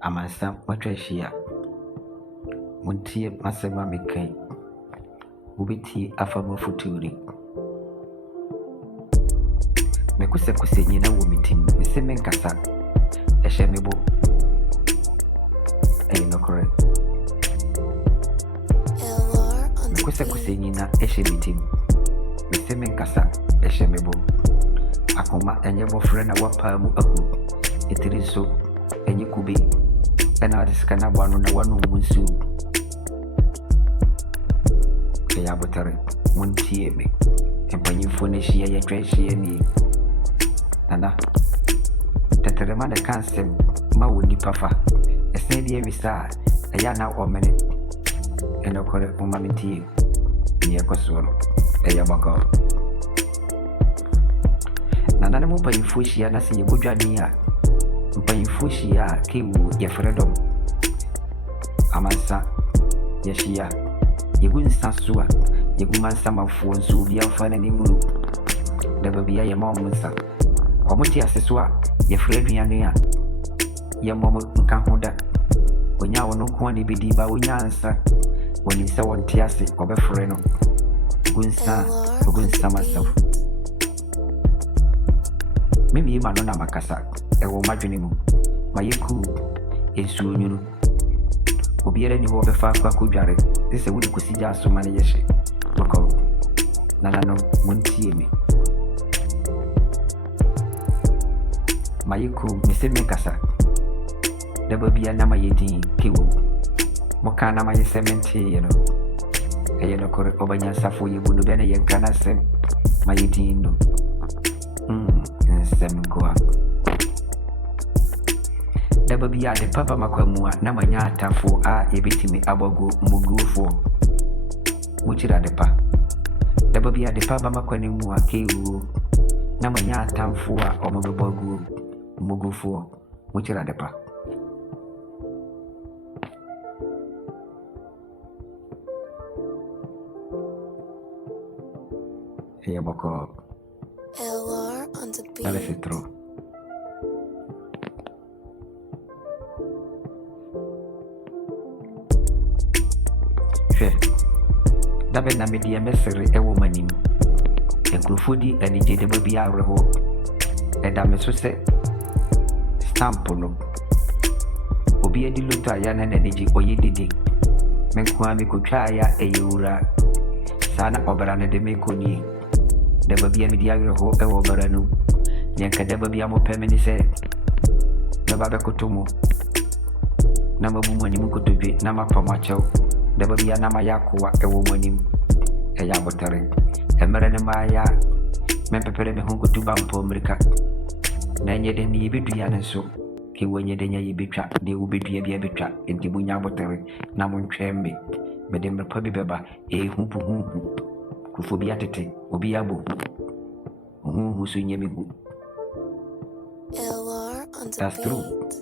Amansa watwahia muntie masema mekai ubiti afama futuri mekuse kusenyina wo mitim meseme nkasa ehye mebo no correct mekuse kusenyina ehye mitim meseme nkasa ehye mebo akoma enye bofre na wapa mu aku etiriso enye kubi ena diskana bwanu na wanu munsu ya botare muntie me empanyifo na hia ya twahia ni nana tetere ma de kansem ma woni pafa esen de evisa ya na omene eno kore kuma mintie ni ekosoro ya baka nana mu panyifo hia na se yebodwani a mpanyifo hia kewu ya freedom amansa ya hia yegun sasua yegun mansa mafuo nso bia fa na nimuru da babia ye ma omunsa omuti asesua ye freduane a ye mo nka hoda onya wono ko ne bidi ba onya ansa woni se wonte ase obefre no gunsa masaw mimi ma no na makasa ewo madwene mu mayeku ensuo nyunu obiara ni wo befa kwa kodware sese wudi kusija asoma ne yehye bako nanano muntie me mayiku meseme kasa daba bia na mayedi kewo moka na maye sementi yeno eyeno kore obanya safo yebunu bena yenkana sem mayedi ndo sem goa daba bia de papa makwamua na manya atafo a ebetimi abago mugufo muchira de pa daba bia de papa makwani mu akewu na manya atamfo a omobebago mugufo muchira de pa ya boko LR on the beat. Dale fitro dabe na media mesere ewo manim enkrofodi anije de babi awreho eda meso se stamp no obi edi lota ya na anije oyedede menkwa me kotwa ya eyura sana obara ne de mekoni de babi media awreho ewo obara no nyanka de babi amo pemeni se de babe kotomo na mabumu ani mukotobe na mapamacho de babi na mayakoa ewo manim eya botare emere ne maya mempepere me hongo tuba mpo amerika na nyede ni yebedua ne so ke wonye de nya yebetwa de ubedua bia betwa enti bunya botare na montwemme me de mpa bi beba humpu kufo bia tete obi abo hu so nyemi hu LR on the that's true beat.